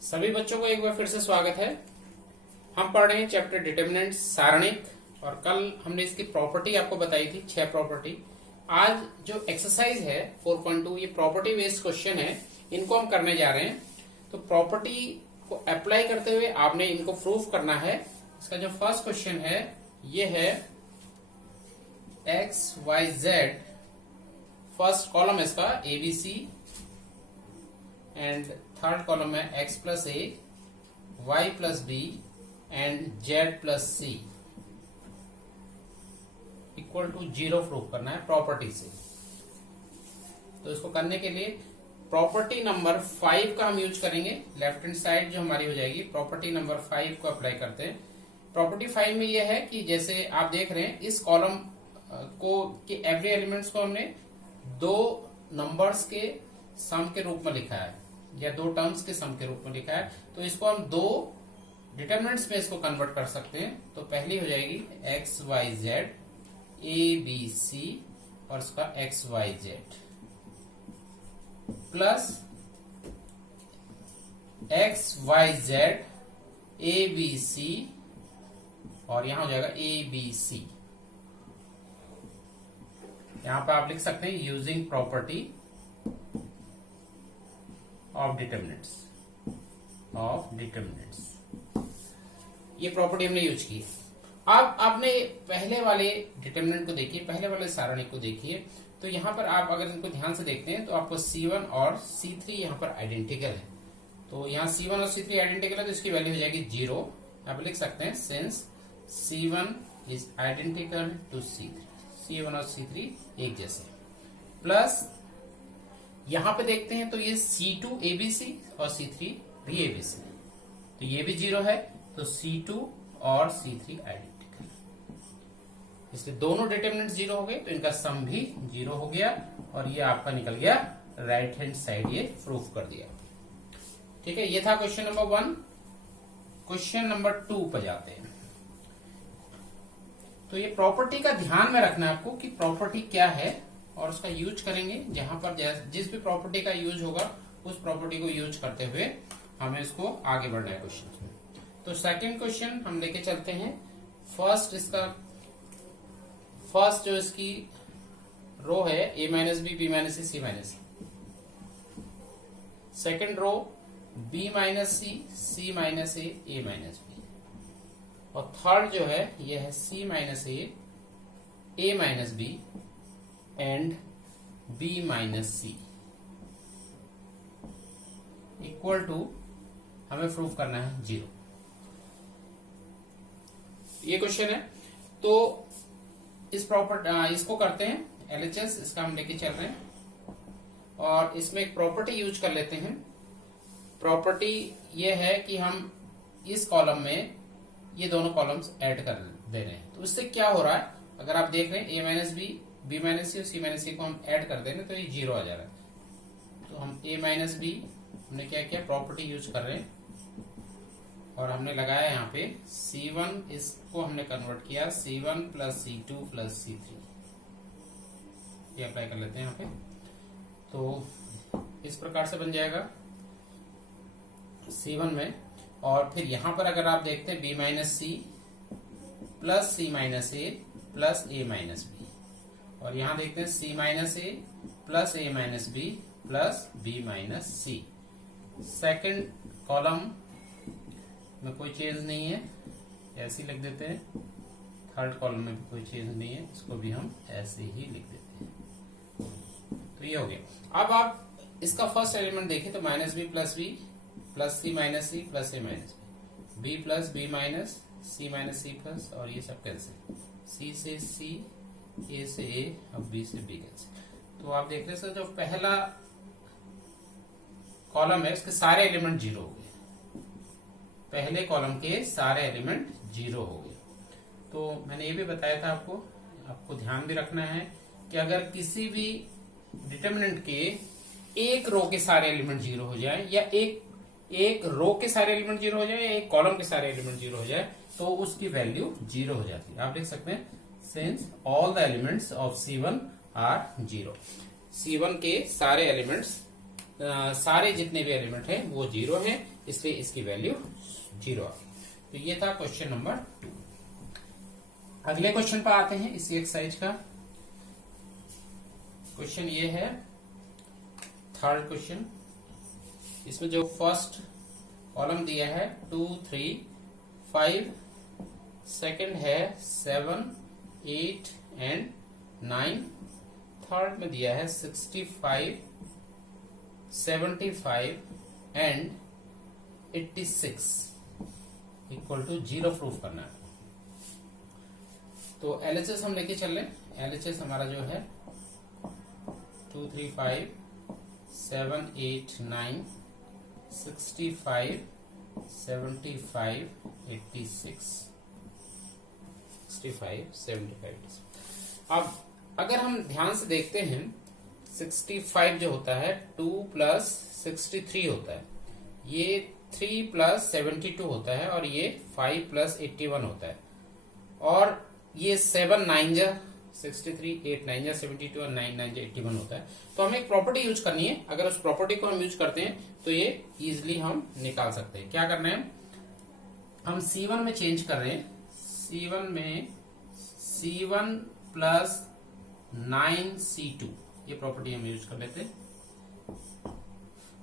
सभी बच्चों को एक बार फिर से स्वागत है। हम पढ़ रहे हैं चैप्टर डिटरमिनेंट सारणिक, और कल हमने इसकी प्रॉपर्टी आपको बताई थी, 6 प्रॉपर्टी। आज जो एक्सरसाइज है 4.2, ये प्रॉपर्टी बेस्ड क्वेश्चन है, इनको हम करने जा रहे हैं। तो प्रॉपर्टी को अप्लाई करते हुए आपने इनको प्रूफ करना है। इसका जो फर्स्ट क्वेश्चन है ये है X Y Z, first column है इसका ABC, एंड थर्ड कॉलम है x plus A, Y plus B and Z plus C equal to 0 proof करना है प्रॉपर्टी से। तो इसको करने के लिए प्रॉपर्टी नंबर 5 का हम यूज करेंगे। लेफ्ट हैंड साइड जो हमारी हो जाएगी, प्रॉपर्टी नंबर 5 को अप्लाई करते हैं। प्रॉपर्टी 5 में यह है कि जैसे आप देख रहे हैं इस कॉलम को कि एवरी एलिमेंट्स को हमने 2 नंबर्स के सम के रूप में लिखा है या 2 टर्म्स के सम के रूप में लिखा है। तो इसको हम 2 डिटरमिनेंट्स में इसको कन्वर्ट कर सकते हैं। तो पहली हो जाएगी एक्स वाई जेड ABC और इसका X Y Z plus X Y Z ABC और यहां हो जाएगा ABC। यहां पर आप लिख सकते हैं यूजिंग प्रॉपर्टी ऑफ डिटरमिनेंट्स। ये प्रॉपर्टी हमने यूज की। अब आपने पहले वाले डिटरमिनेंट को देखिए, पहले वाले सारणिक को देखिए। तो यहां पर आप अगर इनको ध्यान से देखते हैं तो आपको C1 और C3 यहां पर आइडेंटिकल है। तो यहां C1 और C3 आइडेंटिकल है तो इसकी वैल्यू हो जाएगी 0। आप लिख सकते हैं since C1 is identical to C3, C1 और C3 एक जैसे। प्लस यहां पे देखते हैं तो ये C2 ABC और C3 भी ABC, तो ये भी 0 है। तो C2 और C3 आइडेंटिकल, इसलिए दोनों डिटरमिनेंट 0 हो गए, तो इनका सम भी 0 हो गया और ये आपका निकल गया राइट हैंड साइड। ये प्रूफ कर दिया। ठीक है, ये था क्वेश्चन नंबर 1। क्वेश्चन नंबर 2 पर जाते हैं। तो ये प्रॉपर्टी का ध्यान में रखना है आपको कि प्रॉपर्टी क्या है और उसका यूज करेंगे। जहां पर जिस भी प्रॉपर्टी का यूज होगा उस प्रॉपर्टी को यूज करते हुए हमें इसको आगे बढ़ना है क्वेश्चन में। तो सेकंड क्वेश्चन हम लेके चलते हैं। फर्स्ट जो इसकी रो है A minus B, B minus C, C minus C. Second row B minus C, C minus A, A minus B. और थर्ड जो है यह है C minus A, A minus B and B minus C equal to हमें proof करना है 0। ये question है। तो इसको करते हैं LHS, इसका हम लेके चल रहे हैं और इसमें एक प्रॉपर्टी यूज कर लेते हैं। प्रॉपर्टी ये है कि हम इस कॉलम में ये दोनों कॉलम्स ऐड कर दे रहे हैं। तो इससे क्या हो रहा है, अगर आप देख रहे हैं A minus B, B minus C और C माइनस सी को हम ऐड कर देंगे तो ये 0 आ जा रहा है। तो हम A माइनस बी हमने क्या किया, प्रॉपर्टी यूज कर रहे हैं और हमने लगाया यहाँ पे C1, इसको हमने कन्वर्ट किया C1 plus C2 plus C3। ये अप्लाई कर लेते हैं यहाँ पे। तो इस प्रकार से बन जाएगा C1 में। और फिर यहां पर अगर आप देखते हैं B minus C plus C minus A plus A minus B, और यहां देखते हैं C minus A plus A minus B plus B minus C. Second column में कोई चेंज नहीं है, ऐसे ही लिख देते हैं। थर्ड कॉलम में भी कोई चेंज नहीं है, इसको भी हम ऐसे ही लिख देते हैं। तो ये हो गया। अब आप इसका फर्स्ट एलिमेंट देखें तो minus B plus C minus C plus A minus B plus B minus C plus, और ये सब कैंसिल, सी से सी, ए से ए, अब बी से बी कैंसिल। तो आप देख रहे हैं जो पहला कॉलम है उसके सारे एलिमेंट 0 हो गए। पहले कॉलम के सारे एलिमेंट 0 हो गए। तो मैंने ये भी बताया था आपको ध्यान भी रखना है कि अगर किसी भी डिटरमिनेंट के एक रो के सारे एलिमेंट 0 हो जाए, या एक रो के सारे एलिमेंट 0 हो जाए, या एक कॉलम के सारे एलिमेंट 0 हो जाए, तो उसकी वैल्यू 0 हो जाती है। आप देख सकते हैं since all the elements of C1 are 0। C1 के सारे एलिमेंट्स सारे जितने भी एलिमेंट हैं वो 0 हैं, इसलिए इसकी वैल्यू 0 आ गई। तो ये था क्वेश्चन नंबर 2। अगले क्वेश्चन पर आते हैं इसी एक्सरसाइज का। क्वेश्चन ये है थर्ड क्वेश्चन। इसमें जो फर्स्ट कॉलम दिया है 2, 3, 5, सेकंड है 7, 8 एंड 9, थर्ड में दिया है 65, 75 एंड 86 इक्वल टू 0 प्रूफ करना है। तो LHS हम लेके चल रहे। LHS हमारा जो है 2, 3, 5, 7, 8, 9, 65, 75, 86, 65, 75। अब अगर हम ध्यान से देखते हैं 65 जो होता है 2 प्लस 63 होता है, ये 3 प्लस 72 होता है और ये 5 प्लस 81 होता है, और ये 7 9 जा 63, 8 9 जा 72 और 9 9 जा 81 होता है। तो हमें एक प्रॉपर्टी यूज करनी है। अगर उस प्रॉपर्टी को हम यूज करते हैं तो ये इजिली हम निकाल सकते हैं। क्या करना है, हम C1 में चेंज कर रहे हैं। C1 में C1 प्लस 9C2 ये प्रॉपर्टी हम यूज कर लेते हैं।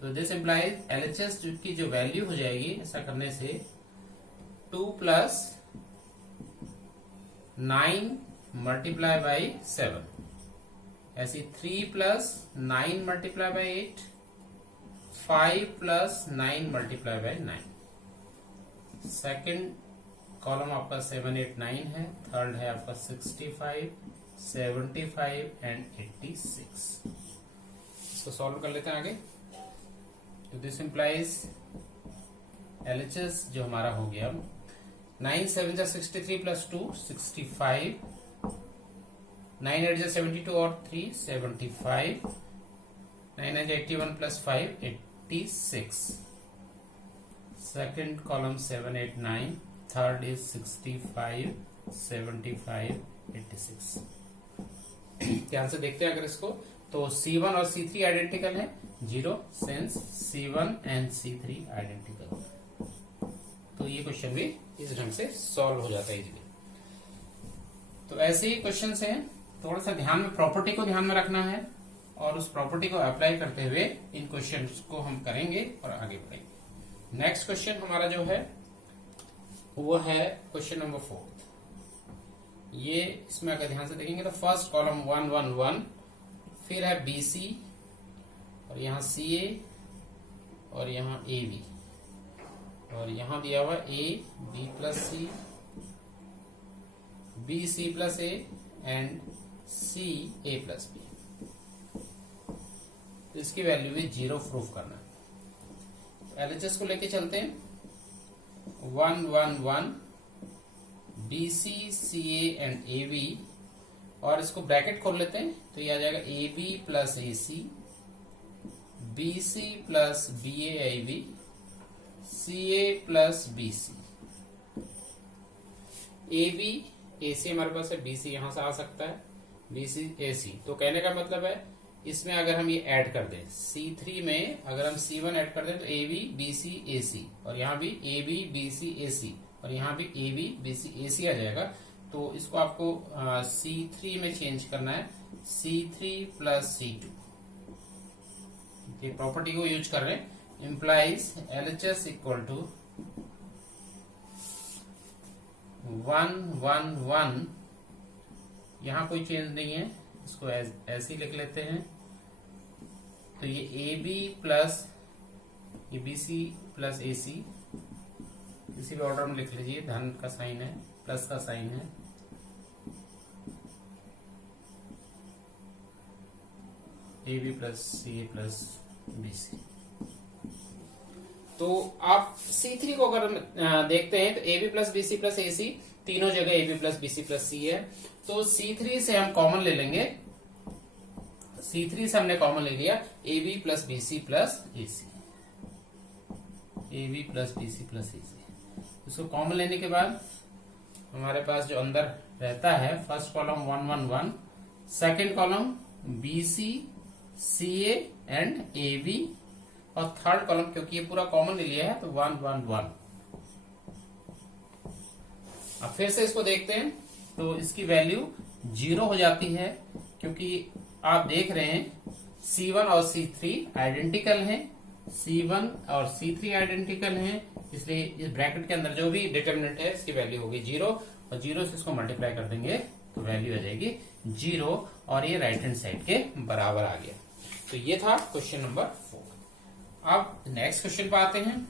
तो दिस इम्प्लाइज LHS की जो वैल्यू हो जाएगी ऐसा करने से 2 प्लस 9 मल्टीप्लाई बाई 7, ऐसी 3 plus 9 multiply by 8, 5 plus 9 multiply by 9। Second column आपका 7, 8, 9 है, थर्ड है आपका 65, 75 एंड 86। इसको सॉल्व कर लेते हैं आगे। तो दिस इंप्लाइज LHS जो हमारा हो गया 9 7 जा 63 प्लस 2 65, 9 8 जा 72 और 3 75, 9 9 जा 81 plus 5 86। Second column 7 8 9, third is 65 75 86। ध्यान से देखते हैं अगर इसको, तो C1 और C3 आइडेंटिकल है 0, sense C1 and C3 identical. तो ये क्वेश्चन भी इस ढंग से सॉल्व हो जाता है इजीली। तो ऐसे ही क्वेश्चन हैं, थोड़ा सा ध्यान में प्रॉपर्टी को ध्यान में रखना है और उस प्रॉपर्टी को अप्लाई करते हुए इन क्वेश्चन को हम करेंगे और आगे बढ़ेंगे। नेक्स्ट क्वेश्चन हमारा जो है वो है क्वेश्चन नंबर 4। ये इसमें अगर ध्यान से देखेंगे तो फर्स्ट कॉलम 1 1 1, फिर है BC और यहाँ CA और यहाँ AB, और यहाँ दिया हुआ A B plus C, B C plus A and C A plus B। तो इसकी वैल्यू भी 0 प्रूफ करना है। LHS को लेके चलते हैं 1 1 1 BC CA एंड AB, और इसको ब्रैकेट खोल लेते हैं तो ये आ जाएगा AB plus AC, BC plus BA AB, CA plus BC। AB AC हमारे पास है, BC यहां से आ सकता है, BC AC। तो कहने का मतलब है इसमें अगर हम ये ऐड कर दें C3 में, अगर हम C1 ऐड कर दें तो AB BC AC, और यहाँ भी AB BC AC, और यहाँ भी AB BC AC आ जाएगा। तो इसको आपको C3 में चेंज करना है, C3 प्लस C2। ये प्रॉपर्टी को यूज कर रहे हैं, इम्प्लाइज LHS इक्वल टू 1 1 1। यहाँ कोई चेंज नहीं है, इसको ऐसे ही लिख लेते हैं। तो ये AB प्लस ये BC प्लस AC, किसी भी ऑर्डर में लिख लीजिए, धन का साइन है, प्लस का साइन है। AB plus CA plus BC। तो आप C3 को अगर देखते हैं तो AB plus BC plus AC, तीनों जगह AB plus BC plus C है। तो C3 से हम कॉमन ले लेंगे, C3 से हमने कॉमन ले लिया AB plus BC plus AC, AB plus BC plus AC। इसको कॉमन लेने के बाद हमारे पास जो अंदर रहता है first column 1 1 1, second column BC CA and AB और थर्ड कॉलम क्योंकि ये पूरा कॉमन ले लिया है तो 1 1 1। अब फिर से इसको देखते हैं तो इसकी वैल्यू 0 हो जाती है, क्योंकि आप देख रहे हैं C1 और C3 आइडेंटिकल हैं, C1 और C3 आइडेंटिकल हैं, इसलिए इस ब्रैकेट के अंदर जो भी डिटरमिनेंट है इसकी वैल्यू होगी 0, और 0 से इसको मल्टीप्लाई कर देंगे तो वैल्यू आ जाएगी 0, और ये राइट हैंड साइड के बराबर आ गया। तो ये था क्वेश्चन नंबर 4। अब नेक्स्ट क्वेश्चन पे आते हैं।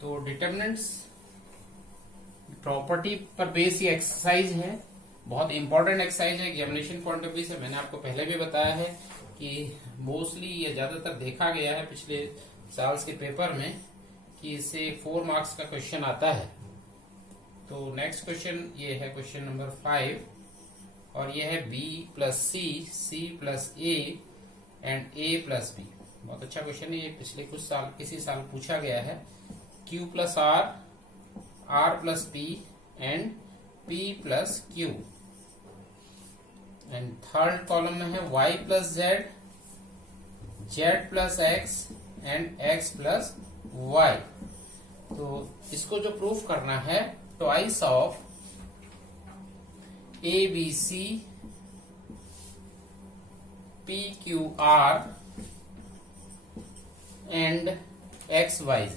तो डिटरमिनेंट्स प्रॉपर्टी पर बेस ये एक्सरसाइज है, बहुत इंपॉर्टेंट एक्सरसाइज है एग्जामिनेशन पॉइंट ऑफ व्यू से। मैंने आपको पहले भी बताया है कि मोस्टली ये ज्यादातर देखा गया है पिछले साल के पेपर में कि इससे 4 मार्क्स का क्वेश्चन आता है। तो नेक्स्ट क्वेश्चन ये है क्वेश्चन नंबर 5, और ये है B plus C plus A and A plus B। बहुत अच्छा क्वेश्चन है, ये पिछले कुछ साल किसी साल पूछा गया है। Q plus R plus P and P plus Q, and third column में है Y plus Z plus X and X plus Y। तो इसको जो प्रूफ करना है, twice of ABC PQR and XYZ,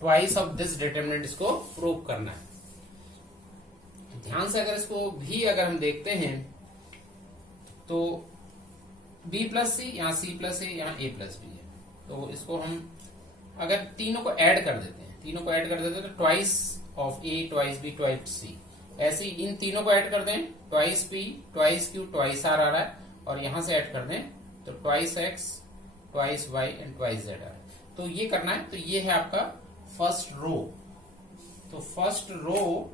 twice of this determinant इसको prove करना है। ध्यान से अगर इसको भी अगर हम देखते हैं तो B प्लस सी, यहाँ C प्लस A, यहाँ A प्लस B है। तो इसको हम अगर तीनों को ऐड कर देते हैं, तो twice of A, twice B, twice C, ऐसे इन तीनों को ऐड कर दें, twice P, twice Q, twice R आ रहा है, और यहां से ऐड कर दें तो twice X, twice Y and twice Z आ रहा है। तो ये करना है। तो ये है आपका फर्स्ट रो। तो फर्स्ट रो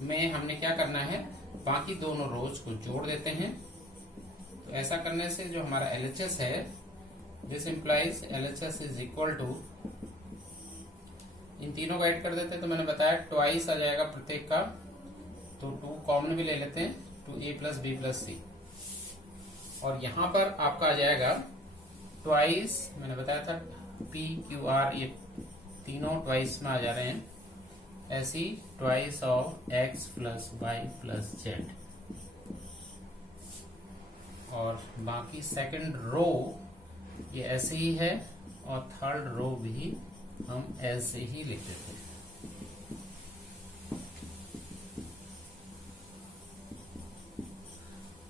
में हमने क्या करना है, बाकी दोनों रोज को जोड़ देते हैं। तो ऐसा करने से जो हमारा LHS है, this implies LHS is equal to, इन तीनों को ऐड कर देते हैं। तो मैंने बताया ट्वाइस आ जाएगा प्रत्येक का, तो 2 कॉमन भी ले लेते हैं, 2A plus B plus C, और यहां पर आपका आ जाएगा ट्वाइस, मैंने बताया था PQR, ये तीनों ट्वाइस में आ जा रहे हैं, ऐसी twice of X plus Y plus Z, और बाकी सेकंड रो ये ऐसे ही है, और थर्ड रो भी हम ऐसे ही लिख देते हैं।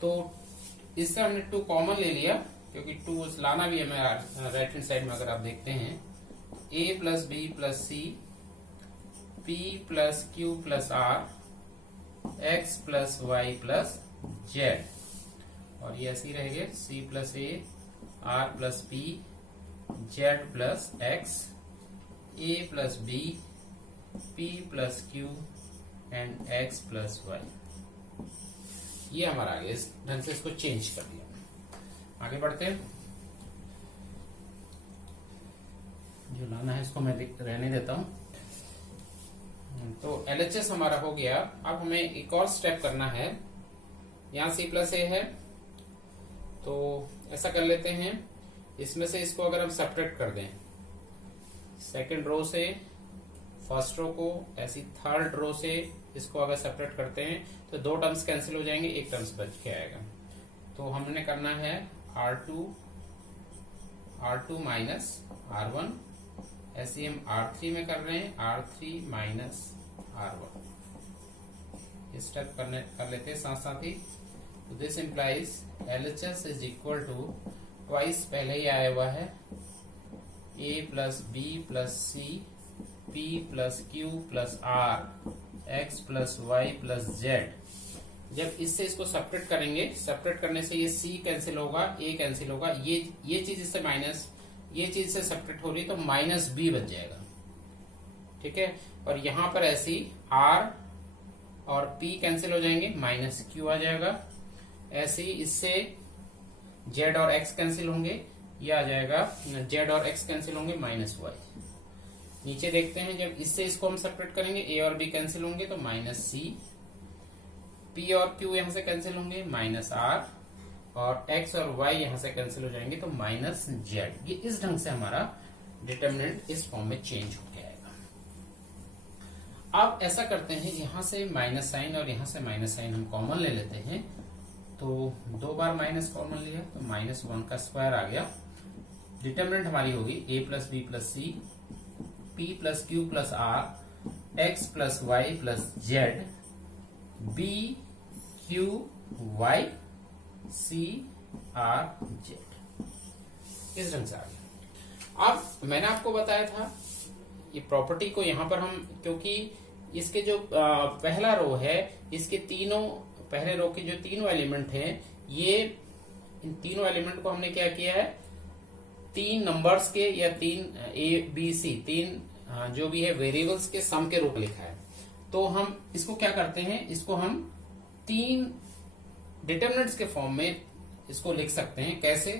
तो इससे हमने 2 कॉमन ले लिया, क्योंकि 2 लाना भी है राइट हैंड साइड में। अगर आप देखते हैं A plus B plus C, P plus Q plus R, X plus Y plus Z, और ये ऐसे ही रहेंगे C plus A, R plus P, Z plus X, A plus B, P plus Q and X plus Y। ये हमारा आगे इस ढंग से इसको चेंज कर दिया। आगे बढ़ते हैं। जो लाना है इसको मैं रहने देता हूं। तो LHS हमारा हो गया। अब हमें एक और स्टेप करना है। यहां C प्लस A है, तो ऐसा कर लेते हैं, इसमें से इसको अगर हम सेपरेट कर दें, सेकंड रो से फर्स्ट रो को, ऐसी थर्ड रो से इसको अगर सेपरेट करते हैं तो 2 टर्म्स कैंसिल हो जाएंगे, 1 टर्म्स बच के आएगा। तो हमने करना है R2 माइनस R1, ऐसे हम R3 में कर रहे हैं, R3 माइनस R1, स्टेप कर लेते हैं साथ साथ ही। तो this implies LHS is equal to, twice पहले ही आया हुआ है, A plus B plus C, P plus Q plus R, X plus Y plus Z। जब इससे इसको सेपरेट करेंगे, सेपरेट करने से ये C कैंसिल होगा, A कैंसिल होगा, ये चीज इससे माइनस, ये चीज से सेपरेट हो रही तो माइनस B बच जाएगा, ठीक है। और यहां पर ऐसी R और P कैंसिल हो जाएंगे, माइनस Q आ जाएगा। ऐसे ही इससे Z और X कैंसिल होंगे, ये आ जाएगा, Z और X कैंसिल होंगे, माइनस Y। नीचे देखते हैं, जब इससे इसको हम सेपरेट करेंगे, A और B कैंसिल होंगे तो माइनस C, P और Q यहां से कैंसिल होंगे, माइनस R, और x और y यहां से कैंसिल हो जाएंगे, तो माइनस जेड। ये इस ढंग से हमारा डिटर्मिनेंट इस फॉर्म में चेंज हो गया है। अब ऐसा करते हैं, यहां से माइनस साइन और यहां से माइनस साइन हम कॉमन ले लेते हैं। तो 2 बार माइनस कॉमन लिया तो -1 का स्क्वायर आ गया। डिटर्मिनेंट हमारी होगी a plus B plus C, p plus Q plus R, x plus Y plus Z, b Q Y C R Z. इस ढंग से आ गया। अब मैंने आपको बताया था ये प्रॉपर्टी को यहां पर हम, क्योंकि इसके जो पहला रो है, इसके तीनों पहले रो के जो तीनों एलिमेंट हैं, ये इन तीनों एलिमेंट को हमने क्या किया है, 3 नंबर्स के या 3 a b c 3 जो भी है वेरिएबल्स के सम के रूप में लिखा है। तो हम इसको क्या करते हैं, इसको हम 3 डिटर्मिनेंट्स के फॉर्म में इसको लिख सकते हैं। कैसे,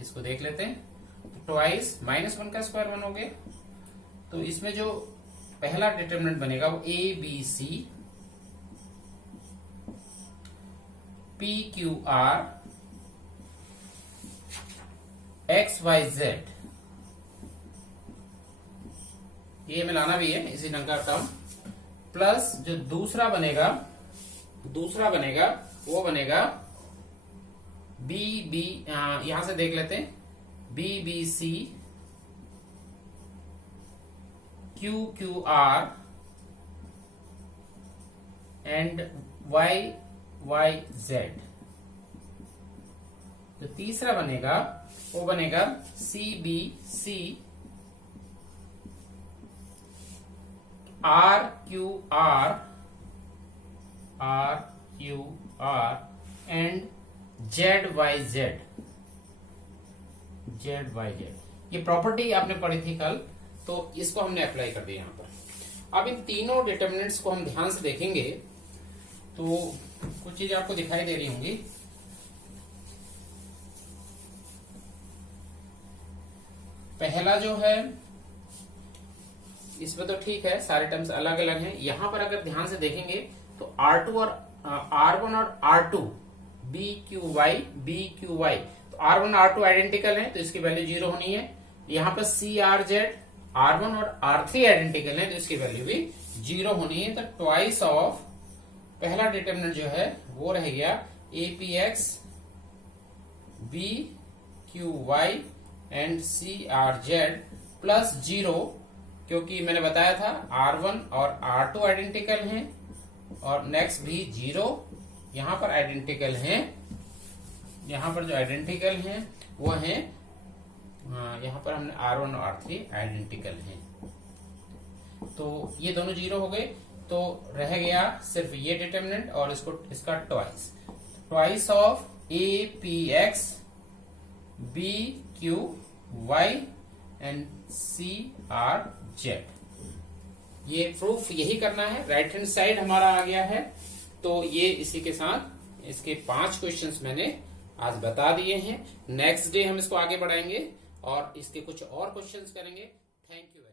इसको देख लेते हैं। ट्वाइस -1 का स्क्वायर 1 हो गया। तो इसमें जो पहला डिटर्मिनेंट बनेगा वो a b c p q r x y z, ये मिलाना भी है इसी ढंग का टर्म, प्लस जो दूसरा बनेगा वो बनेगा b b, यहां से देख लेते हैं, b b c q q r and y y z। जो तीसरा बनेगा वो बनेगा c b c r q r and z y z। ये प्रॉपर्टी आपने पढ़ी थी कल, तो इसको हमने अप्लाई कर दिया यहां पर। अब इन तीनों डिटर्मिनेंट्स को हम ध्यान से देखेंगे तो कुछ चीज आपको दिखाई दे रही होंगी। पहला जो है इसमें तो ठीक है, सारे टर्म्स अलग अलग हैं। यहां पर अगर ध्यान से देखेंगे तो R2 और R1 और R2 BQY, तो R1 R2 आइडेंटिकल है तो इसकी वैल्यू 0 होनी है। यहाँ पर CRZ R1 और R3 आइडेंटिकल है तो इसकी वैल्यू भी 0 होनी है। तो ट्वाइस ऑफ पहला डिटर्मिनेंट जो है वो रह गया APX BQY and CRZ plus 0, क्योंकि मैंने बताया था R1 और R2 आइडेंटिकल हैं और नेक्स्ट भी 0 यहां पर आइडेंटिकल हैं। यहां पर जो आइडेंटिकल हैं वो हैं, यहां पर हमने R1 और R3 आइडेंटिकल हैं, तो ये दोनों 0 हो गए। तो रह गया सिर्फ ये डिटर्मिनेंट और इसका twice of APX BQY and CRZ। ये प्रूफ यही करना है। राइट हैंड साइड हमारा आ गया है। तो ये इसी के साथ इसके 5 क्वेश्चंस मैंने आज बता दिए हैं। नेक्स्ट डे हम इसको आगे बढ़ाएंगे और इसके कुछ और क्वेश्चंस करेंगे। Thank you.